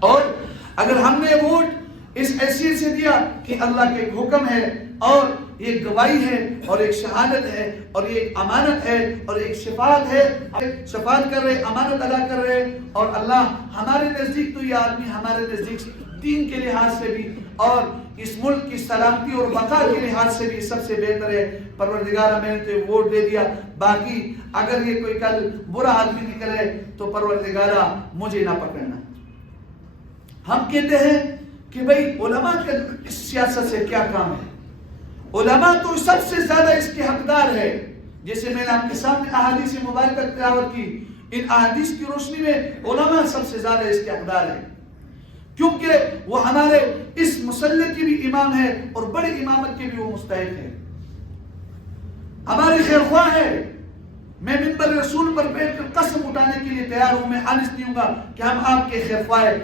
اور اگر ہم نے ووٹ اس حیثیت سے دیا کہ اللہ کے حکم ہے اور یہ گواہی ہے اور ایک شہادت ہے اور یہ ایک امانت ہے اور ایک شفاعت ہے، شفاعت کر رہے، امانت ادا کر رہے، اور اللہ ہمارے نزدیک تو یہ آدمی ہمارے نزدیک دین کے لحاظ سے بھی اور اس ملک کی سلامتی اور بقا کے لحاظ سے بھی سب سے بہتر ہے، پروردگارہ میں نے تو ووٹ دے دیا، باقی اگر یہ کوئی کل برا آدمی نکلے تو پروردگارہ مجھے نہ پکڑنا۔ ہم کہتے ہیں کہ بھئی علماء کا اس سیاست سے کیا کام ہے؟ علماء تو سب سے زیادہ اس کے حقدار ہے، جیسے میں نے آپ کے سامنے احادیث مبارکہ تلاوت کی، ان احادیث کی روشنی میں علماء سب سے زیادہ اس کے حقدار ہے، کیونکہ وہ ہمارے اس مسلح کی بھی امام ہے اور بڑی امامت کے بھی وہ مستحق ہے، ہمارے خیر خواہ ہے۔ میں منبر رسول پر بیٹھ کر قسم اٹھانے کے لیے تیار ہوں، میں آنس نہیں ہوں گا کہ ہم آپ کے خیر خواہ ہیں۔